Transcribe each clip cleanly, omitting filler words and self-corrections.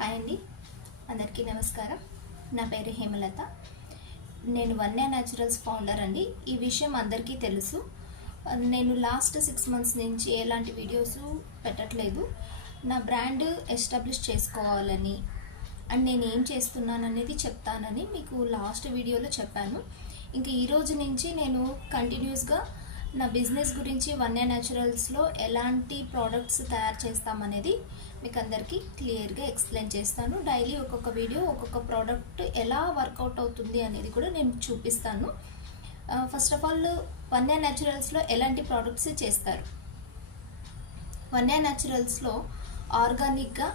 Hi అండి, అందరికీ నమస్కారం. నా పేరు హేమలత. నేను వన్యా న్యాచురల్స్ ఫౌండర్ అండి. ఈ విషయం అందరికీ తెలుసు. నేను లాస్ట్ 6 months నుంచి ఎలాంటి వీడియోస్ పెట్టట్లేదు. నా బ్రాండ్ ఎస్టాబ్లిష్ చేసుకోవాలని అండ్ నేను ఏం చేస్తున్నాను అనేది చెప్తానని మీకు లాస్ట్ వీడియోలో చెప్పాను. ఇంకా ఈరోజు నుంచి నేను కంటిన్యూస్గా నా బిజినెస్ గురించి వన్యా న్యాచురల్స్లో ఎలాంటి ప్రోడక్ట్స్ తయారు చేస్తామనేది మీకు అందరికీ క్లియర్గా ఎక్స్ప్లెయిన్ చేస్తాను. డైలీ ఒక్కొక్క వీడియో ఒక్కొక్క ప్రోడక్ట్ ఎలా వర్కౌట్ అవుతుంది అనేది కూడా నేను చూపిస్తాను. ఫస్ట్ ఆఫ్ ఆల్, వన్యా న్యాచురల్స్లో ఎలాంటి ప్రోడక్ట్స్ చేస్తారు? వన్యా న్యాచురల్స్లో ఆర్గానిక్గా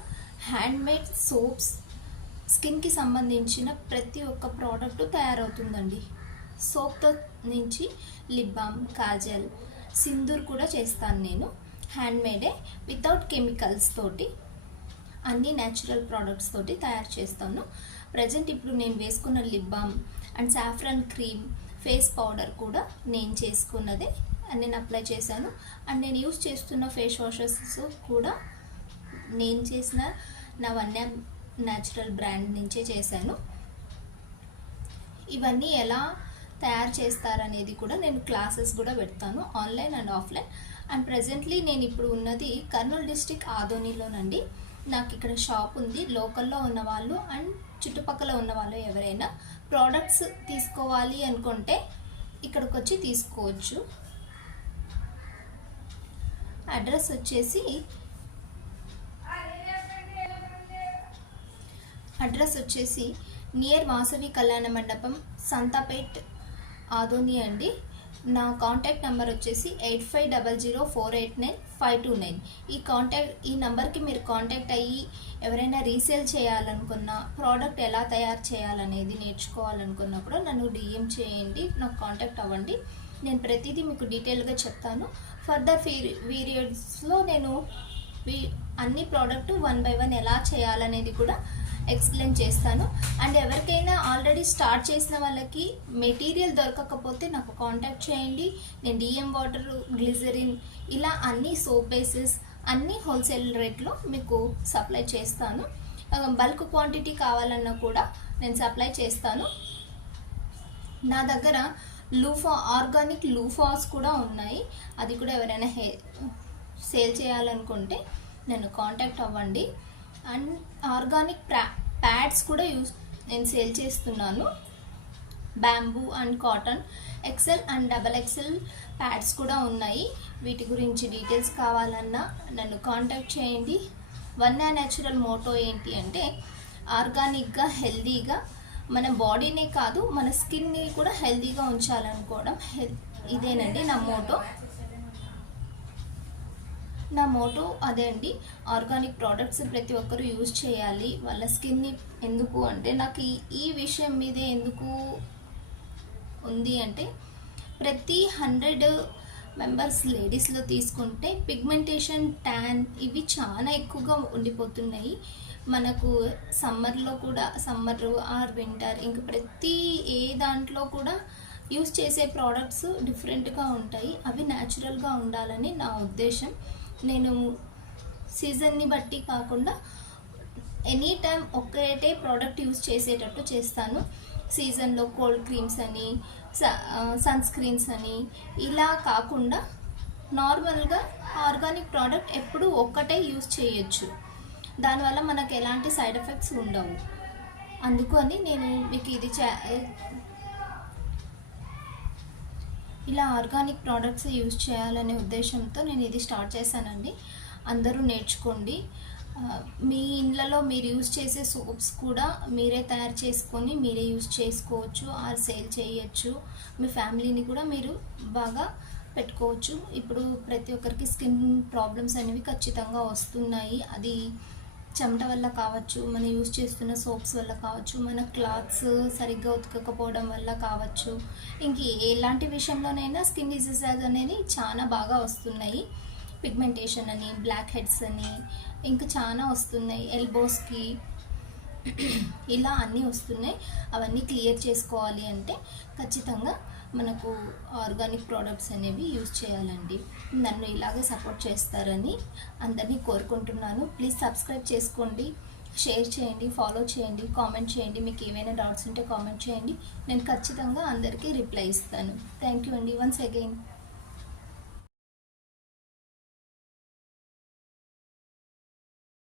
హ్యాండ్మేడ్ సోప్స్, స్కిన్కి సంబంధించిన ప్రతి ఒక్క ప్రోడక్ట్ తయారవుతుందండి. సోప్తో నుంచి లిప్ బామ్, కాజల్, సిందూర్ కూడా చేస్తాను నేను. హ్యాండ్మేడే, వితౌట్ కెమికల్స్ తోటి, అన్ని న్యాచురల్ ప్రోడక్ట్స్ తోటి తయారు చేస్తాను. ప్రజెంట్ ఇప్పుడు నేను వేసుకున్న lip balm and saffron cream, face powder కూడా నేను చేసుకున్నదే అండ్ నేను అప్లై చేశాను. అండ్ నేను యూజ్ చేస్తున్న ఫేస్ వాషెస్ కూడా నేను చేసిన నా వన్యా న్యాచురల్ బ్రాండ్ నుంచే చేశాను. ఇవన్నీ ఎలా తయారు చేస్తారనేది కూడా నేను క్లాసెస్ కూడా పెడతాను, online and offline. And presently నేను ఇప్పుడు ఉన్నది కర్నూలు డిస్ట్రిక్ట్ ఆదోనిలోనండి. నాకు ఇక్కడ షాప్ ఉంది. లోకల్లో ఉన్న వాళ్ళు అండ్ చుట్టుపక్కల ఉన్న వాళ్ళు ఎవరైనా ప్రోడక్ట్స్ తీసుకోవాలి అనుకుంటే ఇక్కడికి వచ్చి తీసుకోవచ్చు. అడ్రస్ వచ్చేసి నియర్ వాసవి కళ్యాణ మండపం, సంతాపేట్, ఆదోని అండి. నా కాంటాక్ట్ నెంబర్ వచ్చేసి 8500489529. ఈ నెంబర్కి మీరు కాంటాక్ట్ అయ్యి ఎవరైనా రీసేల్ చేయాలనుకున్నా, ప్రోడక్ట్ ఎలా తయారు చేయాలనేది నేర్చుకోవాలనుకున్నా కూడా నన్ను డిఎం చేయండి, నాకు కాంటాక్ట్ అవ్వండి. నేను ప్రతిదీ మీకు డీటెయిల్గా చెప్తాను. ఫర్దర్ పీరియడ్స్లో నేను అన్ని ప్రోడక్ట్ 1 by 1 ఎలా చేయాలనేది కూడా ఎక్స్ప్లెయిన్ చేస్తాను. అండ్ ఎవరికైనా ఆల్రెడీ స్టార్ట్ చేసిన వాళ్ళకి మెటీరియల్ దొరకకపోతే నాకు కాంటాక్ట్ చేయండి. నేను డిఎం వాటర్, గ్లిజరిన్, ఇలా అన్ని సోప్ బేసెస్ అన్నీ హోల్సేల్ రేట్లో మీకు సప్లై చేస్తాను. బల్క్ క్వాంటిటీ కావాలన్నా కూడా నేను సప్లై చేస్తాను. నా దగ్గర ఆర్గానిక్ లూఫాస్ కూడా ఉన్నాయి. అది కూడా ఎవరైనా సేల్ చేయాలనుకుంటే నన్ను కాంటాక్ట్ అవ్వండి. అండ్ ఆర్గానిక్ ప్యాడ్స్ కూడా నేను సేల్ చేస్తున్నాను. Bamboo and cotton XL and XXL pads కూడా ఉన్నాయి. వీటి గురించి డీటెయిల్స్ కావాలన్నా నన్ను కాంటాక్ట్ చేయండి. వన్యా న్యాచురల్ మోటో ఏంటి అంటే ఆర్గానిక్గా, హెల్దీగా మన బాడీనే కాదు మన స్కిన్ని కూడా హెల్దీగా ఉంచాలనుకోవడం, ఇదేనండి నా మోటో అదే అండి. ఆర్గానిక్ ప్రోడక్ట్స్ ప్రతి ఒక్కరూ యూజ్ చేయాలి వాళ్ళ స్కిన్ని. ఎందుకు అంటే నాకు ఈ విషయం మీదే ఎందుకు ఉంది అంటే, ప్రతి 100 మెంబర్స్ లేడీస్లో తీసుకుంటే పిగ్మెంటేషన్, ట్యాన్ ఇవి చాలా ఎక్కువగా ఉండిపోతున్నాయి. మనకు సమ్మర్లో కూడా, సమ్మర్ ఆర్ వింటర్, ఇంక ప్రతి ఏ దాంట్లో కూడా యూజ్ చేసే ప్రోడక్ట్స్ డిఫరెంట్గా ఉంటాయి. అవి న్యాచురల్గా ఉండాలని నా ఉద్దేశం. నేను సీజన్ని బట్టి కాకుండా ఎనీ టైం ఒక్కటే ప్రోడక్ట్ యూజ్ చేసేటట్టు చేస్తాను. సీజన్లో కోల్డ్ క్రీమ్స్ అని, సన్ స్క్రీన్స్ అని ఇలా కాకుండా నార్మల్గా ఆర్గానిక్ ప్రోడక్ట్ ఎప్పుడు ఒక్కటే యూజ్ చేయొచ్చు. దానివల్ల మనకు ఎలాంటి సైడ్ ఎఫెక్ట్స్ ఉండవు. అందుకని నేను మీకు ఇలా ఆర్గానిక్ ప్రోడక్ట్స్ యూజ్ చేయాలనే ఉద్దేశంతో నేను ఇది స్టార్ట్ చేశానండి. అందరూ నేర్చుకోండి. మీ ఇళ్ళలో మీరు యూజ్ చేసే సోప్స్ కూడా మీరే తయారు చేసుకొని మీరే యూజ్ చేసుకోవచ్చు ఆర్ సేల్ చేయొచ్చు. మీ ఫ్యామిలీని కూడా మీరు బాగా పెట్టుకోవచ్చు. ఇప్పుడు ప్రతి ఒక్కరికి స్కిన్ ప్రాబ్లమ్స్ అనేవి ఖచ్చితంగా వస్తున్నాయి. అది చెమట వల్ల కావచ్చు, మనం యూజ్ చేస్తున్న సోప్స్ వల్ల కావచ్చు, మన క్లాత్స్ సరిగ్గా ఉతకకపోవడం వల్ల కావచ్చు, ఇంక ఎలాంటి విషయంలోనైనా స్కిన్ డిసీజెస్ అనేది చాలా బాగా వస్తున్నాయి. పిగ్మెంటేషన్ అని, బ్లాక్ హెడ్స్ అని, ఇంకా చాలా వస్తున్నాయి. ఎల్బోస్కి ఇలా అన్నీ వస్తున్నాయి. అవన్నీ క్లియర్ చేసుకోవాలి అంటే ఖచ్చితంగా మనకు ఆర్గానిక్ ప్రోడక్ట్స్ అనేవి యూజ్ చేయాలండి. నన్ను ఇలాగే సపోర్ట్ చేస్తారని అందరినీ కోరుకుంటున్నాను. ప్లీజ్ సబ్స్క్రైబ్ చేసుకోండి. షేర్ చేయండి, ఫాలో చేయండి, కామెంట్ చేయండి. మీకు ఏమైనా డౌట్స్ ఉంటే కామెంట్ చేయండి. నేను ఖచ్చితంగా అందరికీ రిప్లై ఇస్తాను. థ్యాంక్ యూ అండి వన్స్ అగైన్.